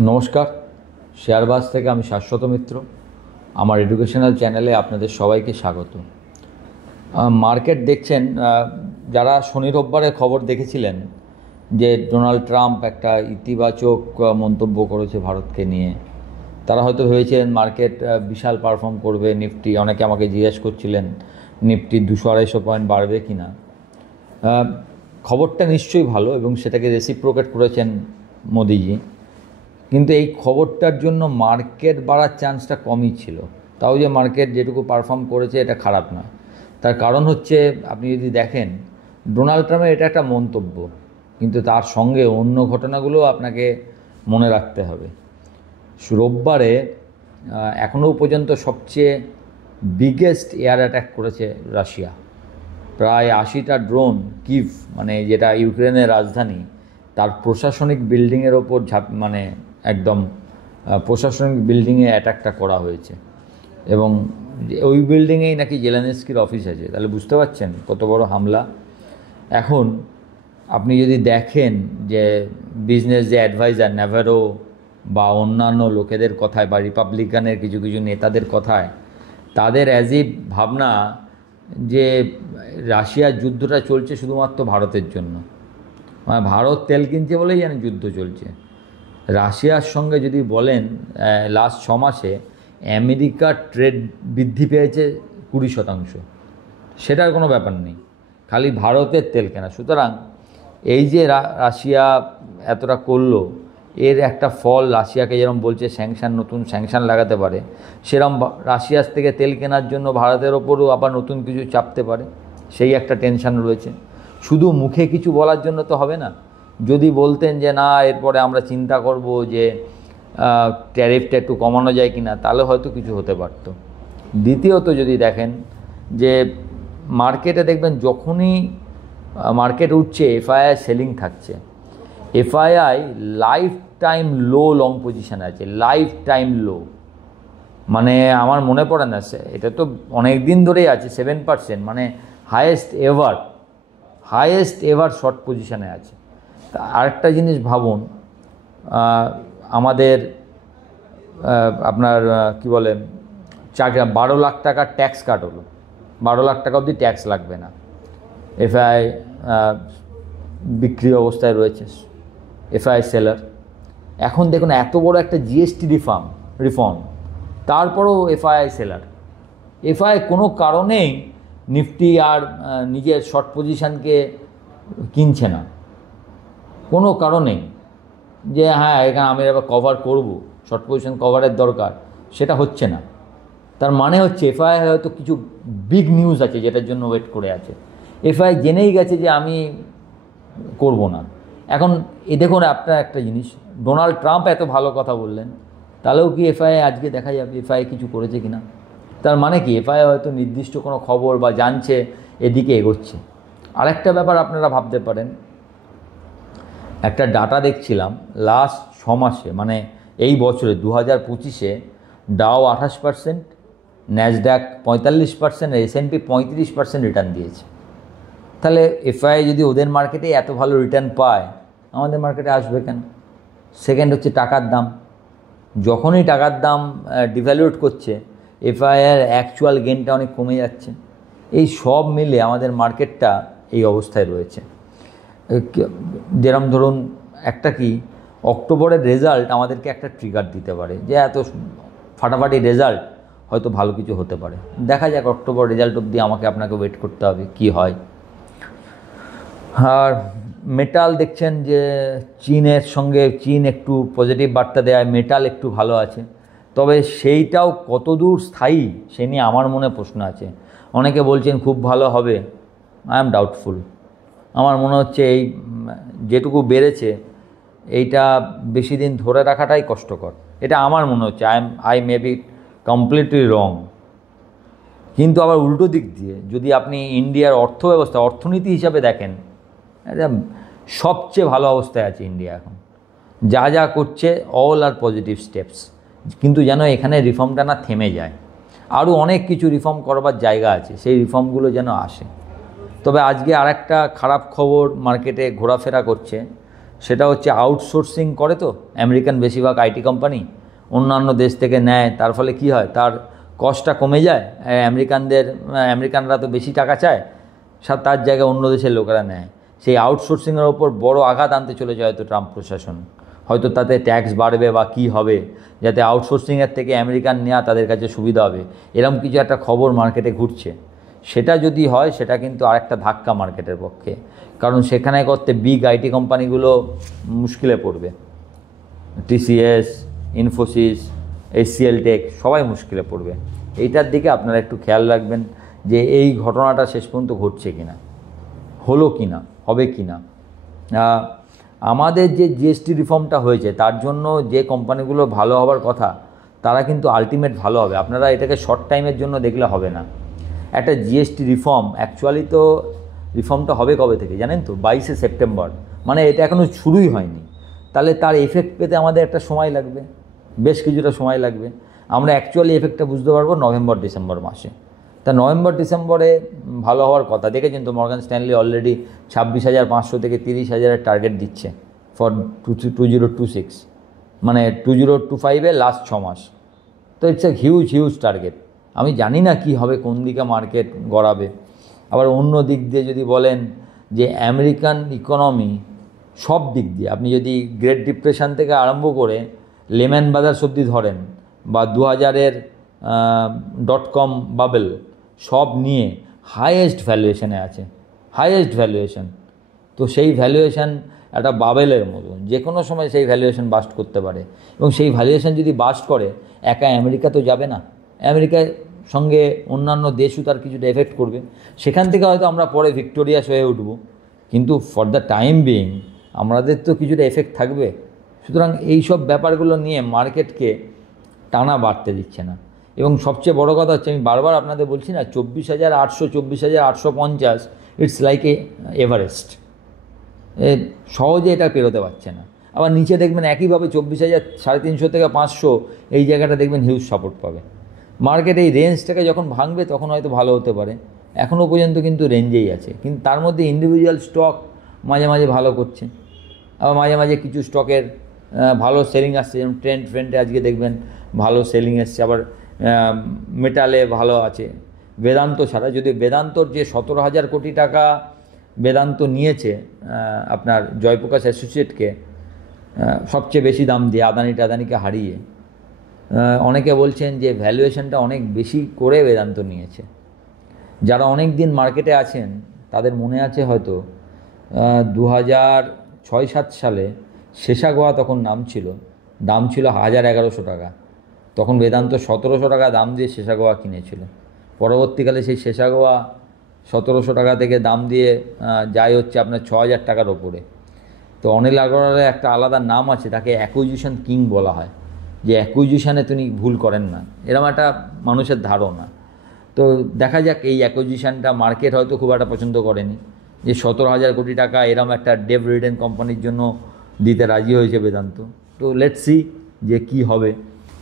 নমস্কার, শেয়ারবাজ থেকে আমি শাশ্বত মিত্র। আমার এডুকেশনাল চ্যানেলে আপনাদের সবাইকে স্বাগত। মার্কেট দেখছেন, যারা শনি রোববারের খবর দেখেছিলেন যে ডোনাল্ড ট্রাম্প একটা ইতিবাচক মন্তব্য করেছে ভারতকে নিয়ে, তারা হয়তো ভেবেছিলেন মার্কেট বিশাল পারফর্ম করবে। নিফটি, অনেকে আমাকে জিজ্ঞেস করছিলেন নিফটি 200-250 পয়েন্ট বাড়বে কি না। খবরটা নিশ্চয়ই ভালো এবং সেটাকে রেসিপ্রোকেট করেছেন মোদিজি, কিন্তু এই খবরটার জন্য মার্কেট বাড়ার চান্সটা কমই ছিল। তাও যে মার্কেট যেটুকু পারফর্ম করেছে এটা খারাপ না। তার কারণ হচ্ছে, আপনি যদি দেখেন ডোনাল্ড ট্রাম্পের এটা একটা মন্তব্য, কিন্তু তার সঙ্গে অন্য ঘটনাগুলো আপনাকে মনে রাখতে হবে। রোববারে এখনও পর্যন্ত সবচেয়ে বিগেস্ট এয়ার অ্যাটাক করেছে রাশিয়া। প্রায় 80টা ড্রোন কিভ, মানে যেটা ইউক্রেনের রাজধানী, তার প্রশাসনিক বিল্ডিংয়ের ওপর একদম প্রশাসনিক বিল্ডিংয়ে অ্যাটাকটা করা হয়েছে। এবং ওই বিল্ডিংয়েই নাকি জেলেনস্কির অফিস আছে। তাহলে বুঝতে পারছেন কত বড় হামলা। এখন আপনি যদি দেখেন যে বিজনেস যে অ্যাডভাইজার ন্যাভারো বা অন্যান্য লোকেদের কথায় বা রিপাবলিকানের কিছু কিছু নেতাদের কথায়, তাদের অ্যাজিভ ভাবনা যে রাশিয়ার যুদ্ধটা চলছে শুধুমাত্র ভারতের জন্য, মানে ভারত তেল কিনছে বলেই যেন যুদ্ধ চলছে। রাশিয়ার সঙ্গে যদি বলেন লাস্ট 6 মাসে আমেরিকার ট্রেড বৃদ্ধি পেয়েছে 20%, সেটার কোনো ব্যাপার নেই, খালি ভারতের তেল কেনা। সুতরাং এই যে রাশিয়া এতটা করলো, এর একটা ফল রাশিয়াকে যেরকম বলছে নতুন স্যাংশন লাগাতে পারে, সেরকম রাশিয়ার থেকে তেল কেনার জন্য ভারতের ওপরও আবার নতুন কিছু চাপতে পারে, সেই একটা টেনশন রয়েছে। শুধু মুখে কিছু বলার জন্য তো হবে না। যদি বলতেন যে না, এরপরে আমরা চিন্তা করব যে ট্যারিফটা একটু কমানো যায় কি না, তাহলে হয়তো কিছু হতে পারত। দ্বিতীয়ত যদি দেখেন যে মার্কেটে দেখবেন যখনই মার্কেট উঠছে এফআইআই সেলিং থাকছে। এফআইআই লাইফ টাইম লো লং পজিশানে আছে, লাইফ টাইম লো। মানে আমার মনে পড়ে না, এটা তো অনেক দিন ধরেই আছে 7%, মানে হায়েস্ট এভার শর্ট পজিশানে আছে। তা আরেকটা জিনিস ভাবুন, আমাদের আপনার কি বলে 12 লাখ টাকার ট্যাক্স কাট হলো, 12 লাখ টাকা অবধি ট্যাক্স লাগবে না। এফআইআই বিক্রি অবস্থায় রয়েছে, এফআইআই সেলার। এখন দেখুন এত বড় একটা জিএসটি রিফর্ম, তারপরেও এফআইআই সেলার। এফআইআই কোনো কারণেই নিফটি আর নিজের শর্ট পজিশানকে কিনছে না, কোনো কারণেই যে হ্যাঁ এখানে আমি এবার কভার করব, শর্ট পজিশন কভারের দরকার, সেটা হচ্ছে না। তার মানে হচ্ছে এফআইআই হয়তো কিছু বিগ নিউজ আছে যেটার জন্য ওয়েট করে আছে। এফআইআই জেনেই গেছে যে আমি করব না। এখন দেখুন আপনার একটা জিনিস, ডোনাল্ড ট্রাম্প এত ভালো কথা বললেন, তাহলেও কি এফআইআই আজকে দেখা যাবে এফআইআই কিছু করেছে কি না? তার মানে কি এফআইআই হয়তো নির্দিষ্ট কোনো খবর বা জানছে, এদিকে এগোচ্ছে। আরেকটা ব্যাপার আপনারা ভাবতে পারেন, একটা ডাটা দেখছিলাম লাস্ট 6 মাসে, মানে এই বছরে 2025-এ ডাও 28%, ন্যাসড্যাক 45%, S&P 35% রিটার্ন দিয়েছে। তাহলে এফআইআই যদি ওদের মার্কেটে এত ভালো রিটার্ন পায়, আমাদের মার্কেটে আসবে কেন? সেকেন্ড হচ্ছে টাকার দাম। যখনই টাকার দাম ডিভ্যালুয়েট করছে, এফআইআর অ্যাকচুয়াল গেনটা অনেক কমে যাচ্ছে। এই সব মিলে আমাদের মার্কেটটা এই অবস্থায় রয়েছে। যেরকম ধরুন একটা কি, অক্টোবরের রেজাল্ট আমাদেরকে একটা ট্রিগার দিতে পারে যে এত ফাটাফাটি রেজাল্ট, হয়তো ভালো কিছু হতে পারে। দেখা যাক, অক্টোবর রেজাল্ট অবধি আপনাকে ওয়েট করতে হবে কি হয়। আর মেটাল দেখছেন যে চীনের সঙ্গে চীন একটু পজিটিভ বার্তা দেয়, মেটাল একটু ভালো আছে, তবে সেইটাও কতদূর স্থায়ী সে নিয়ে আমার মনে প্রশ্ন আছে। অনেকে বলছেন খুব ভালো হবে, আই এম ডাউটফুল। আমার মনে হচ্ছে এই যেটুকু বেড়েছে এইটা বেশি দিন ধরে রাখাটাই কষ্টকর, এটা আমার মনে হচ্ছে। আই মে বি কমপ্লিটলি রং। কিন্তু আবার উল্টো দিক দিয়ে যদি আপনি ইন্ডিয়ার অর্থনীতি হিসাবে দেখেন, এটা সবচেয়ে ভালো অবস্থায় আছে ইন্ডিয়া এখন। যা যা করছে অল আর পজিটিভ স্টেপস, কিন্তু যেন এখানে রিফর্মটা না থেমে যায়। আরও অনেক কিছু রিফর্ম করবার জায়গা আছে, সেই রিফর্মগুলো যেন আসে। তবে আজকে আরেকটা খারাপ খবর মার্কেটে ঘোরাফেরা করছে, সেটা হচ্ছে আউটসোর্সিং করে তো আমেরিকান বেশিরভাগ আইটি কোম্পানি অন্যান্য দেশ থেকে নেয়, তার ফলে কি হয়, তার কস্টটা কমে যায়। আমেরিকানরা তো বেশি টাকা চায়, তার জায়গায় অন্য দেশের লোকেরা নেয়। সেই আউটসোর্সিংয়ের ওপর বড় আঘাত আনতে চলেছে হয়তো ট্রাম্প প্রশাসন, হয়তো তাতে ট্যাক্স বাড়বে বা কী হবে, যাতে আউটসোর্সিংয়ের থেকে আমেরিকান নেওয়া তাদের কাছে সুবিধা হবে, এরকম কিছু একটা খবর মার্কেটে ঘুরছে। সেটা যদি হয় সেটা কিন্তু আরেকটা ধাক্কা মার্কেটের পক্ষে, কারণ সেখানে করতে বিগ আইটি কোম্পানিগুলো মুশকিলে পড়বে। টিসিএস, ইনফোসিস, HCL টেক সবাই মুশকিলে পড়বে। এইটার দিকে আপনারা একটু খেয়াল রাখবেন যে এই ঘটনাটা শেষ পর্যন্ত ঘটছে কিনা, হলো কিনা, হবে কিনা। আমাদের যে জিএসটি রিফর্মটা হয়েছে তার জন্য যে কোম্পানিগুলো ভালো হওয়ার কথা তারা কিন্তু আলটিমেট ভালো হবে। আপনারা এটাকে শর্ট টাইমের জন্য দেখলে হবে না। একটা জিএসটি রিফর্ম অ্যাকচুয়ালি তো রিফর্মটা হবে কবে থেকে জানেন তো? 22শে সেপ্টেম্বর, মানে এটা এখনও শুরুই হয়নি। তাহলে তার এফেক্ট পেতে আমাদের একটা সময় লাগবে, বেশ কিছুটা সময় লাগবে। আমরা অ্যাকচুয়ালি এফেক্টটা বুঝতে পারবো নভেম্বর ডিসেম্বর মাসে। তা নভেম্বর ডিসেম্বরে ভালো হওয়ার কথা। দেখেছেন তো মর্গান স্ট্যানলি অলরেডি 26,500 থেকে 30,000-এর টার্গেট দিচ্ছে ফর 2026, মানে 2025-এর লাস্ট 6 মাস। তো ইটস এ হিউজ টার্গেট। আমি জানি না কি হবে, কোন দিকে মার্কেট গড়াবে। আবার অন্য দিক দিয়ে যদি বলেন যে আমেরিকান ইকোনমি সব দিক দিয়ে, আপনি যদি গ্রেট ডিপ্রেশন থেকে আরম্ভ করে লেম্যান ব্রাদার্স অবধি ধরেন বা 2000-এর .com বাবেল, সব নিয়ে হাইয়েস্ট ভ্যালুয়েশনে আছে, হাইয়েস্ট ভ্যালুয়েশন। তো সেই ভ্যালুয়েশন একটা বাবেলের মতো, যে কোনো সময় সেই ভ্যালুয়েশন বাস্ট করতে পারে। এবং সেই ভ্যালুয়েশন যদি বাস্ট করে, একা আমেরিকা তো যাবে না, আমেরিকার সঙ্গে অন্যান্য দেশও তার কিছুটা এফেক্ট করবে। সেখান থেকে হয়তো আমরা পরে ভিক্টোরিয়াস হয়ে উঠব, কিন্তু ফর দ্য টাইম বিইং আমাদের তো কিছুটা এফেক্ট থাকবে। সুতরাং এই সব ব্যাপারগুলো নিয়ে মার্কেটকে টানা বাড়তে দিচ্ছে না। এবং সবচেয়ে বড় কথা হচ্ছে, আমি বারবার আপনাদের বলছি না, 24,800, 24,850 ইটস লাইক এভারেস্ট। সহজে এটা পেরোতে পারছে না। আবার নিচে দেখবেন একইভাবে 24,350 থেকে 500, এই জায়গাটা দেখবেন হিউজ সাপোর্ট পাবে। মার্কেট এই রেঞ্জটাকে যখন ভাঙবে তখন হয়তো ভালো হতে পারে। এখনও পর্যন্ত কিন্তু রেঞ্জেই আছে, কিন্তু তার মধ্যে ইন্ডিভিজুয়াল স্টক মাঝে মাঝে ভালো করছে, আবার মাঝে মাঝে কিছু স্টকের ভালো সেলিং আসছে। যেমন ট্রেন্ডে আজকে দেখবেন ভালো সেলিং এসছে। আবার মেটালে ভালো আছে, বেদান্ত ছাড়া। যদি বেদান্তর যে 17,000 কোটি টাকা বেদান্ত নিয়েছে আপনার জয়প্রকাশ অ্যাসোসিয়েটকে, সবচেয়ে বেশি দাম দিয়ে আদানিকে হারিয়ে, অনেকে বলছেন যে ভ্যালুয়েশনটা অনেক বেশি করে বেদান্ত নিয়েছে। যারা অনেক দিন মার্কেটে আছেন তাদের মনে আছে হয়তো 2006-07 সালে শেষাগোয়া তখন দাম ছিল 1,1100 টাকা। তখন বেদান্ত 1700 টাকা দাম দিয়ে শেষাগোয়া কিনেছিল। পরবর্তীকালে সেই শেষাগোয়া 1700 টাকা থেকে দাম দিয়ে যাই হচ্ছে আপনার 6,000 টাকার ওপরে। তো অনিল আগরওয়ালের একটা আলাদা নাম আছে, তাকে অ্যাকুইজিশন কিং বলা হয়, যে অ্যাকুইজিশনে তিনি ভুল করেন না, এরকম একটা মানুষের ধারণা। তো দেখা যাক, এই অ্যাকুইজিশনটা মার্কেট হয়তো খুব একটা পছন্দ করেনি, যে 17,000 কোটি টাকা এরম একটা ডেভ রিডেন কোম্পানির জন্য দিতে রাজি হয়েছে বেদান্ত। তো লেটস সি যে কি হবে।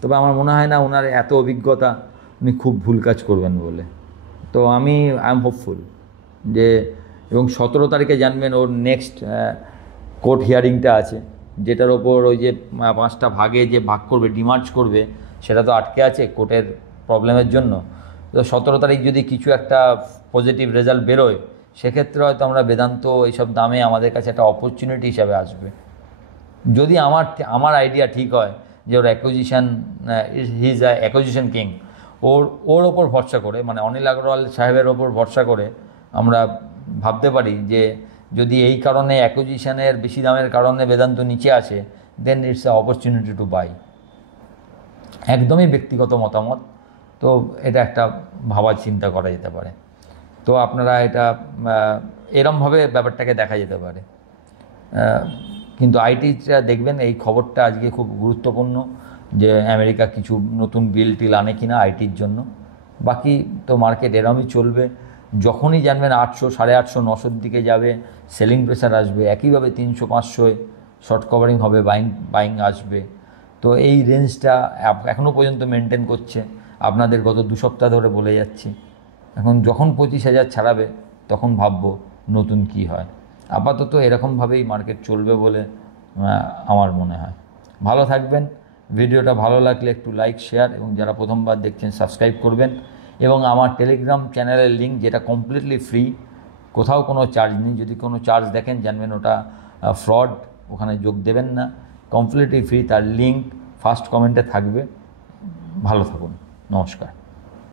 তবে আমার মনে হয় না ওনার এত অভিজ্ঞতা উনি খুব ভুল কাজ করবেন বলে। তো আই এম হোপফুল যে, এবং 17 তারিখে জানবেন ওর নেক্সট কোর্ট হিয়ারিংটা আছে, যেটার ওপর ওই যে 5টা ভাগে যে ভাগ করবে, ডিমার্জ করবে, সেটা তো আটকে আছে কোর্টের প্রবলেমের জন্য। তো 17 তারিখ যদি কিছু একটা পজিটিভ রেজাল্ট বেরোয়, সেক্ষেত্রে হয়তো আমরা বেদান্ত এইসব দামে আমাদের কাছে একটা অপরচুনিটি হিসাবে আসবে। যদি আমার আইডিয়া ঠিক হয় যে ওর acquisition, he is acquisition king, ওর ওপর ভরসা করে, মানে অনিল আগরওয়াল সাহেবের ওপর ভরসা করে আমরা ভাবতে পারি যে যদি এই কারণে অ্যাকুইজিশনের বেশি দামের কারণে বেদান্ত নিচে আসে, then it's a opportunity to buy. একদমই ব্যক্তিগত মতামত, তো এটা একটা ভাবার চিন্তা করা যেতে পারে। তো আপনারা এটা এরমভাবে ব্যাপারটাকে দেখা যেতে পারে। কিন্তু আইটিটা দেখবেন, এই খবরটা আজকে খুব গুরুত্বপূর্ণ যে আমেরিকা কিছু নতুন বিল টিল আনে কিনা আইটির জন্য। বাকি তো মার্কেট এরমই চলবে। যখনই জানবেন 800, 850, 900-র দিকে যাবে, সেলিং প্রেশার আসবে। একইভাবে 300-500-এ শর্ট কভারিং হবে, বাইং আসবে। তো এই রেঞ্জটা এখনও পর্যন্ত মেনটেন করছে, আপনাদের গত 2 সপ্তাহ ধরে বলে যাচ্ছি। এখন যখন 25,000 ছাড়াবে তখন ভাববো নতুন কি হয়। আপাতত এরকমভাবেই মার্কেট চলবে বলে আমার মনে হয়। ভালো থাকবেন। ভিডিওটা ভালো লাগলে একটু লাইক, শেয়ার এবং যারা প্রথমবার দেখছেন সাবস্ক্রাইব করবেন। এবং আমার টেলিগ্রাম চ্যানেলের লিঙ্ক, যেটা কমপ্লিটলি ফ্রি, কোথাও কোনো চার্জ নেই। যদি কোনো চার্জ দেখেন জানবেন ওটা ফ্রড, ওখানে যোগ দেবেন না। কমপ্লিটলি ফ্রি, তার লিঙ্ক ফার্স্ট কমেন্টে থাকবে। ভালো থাকুন, নমস্কার।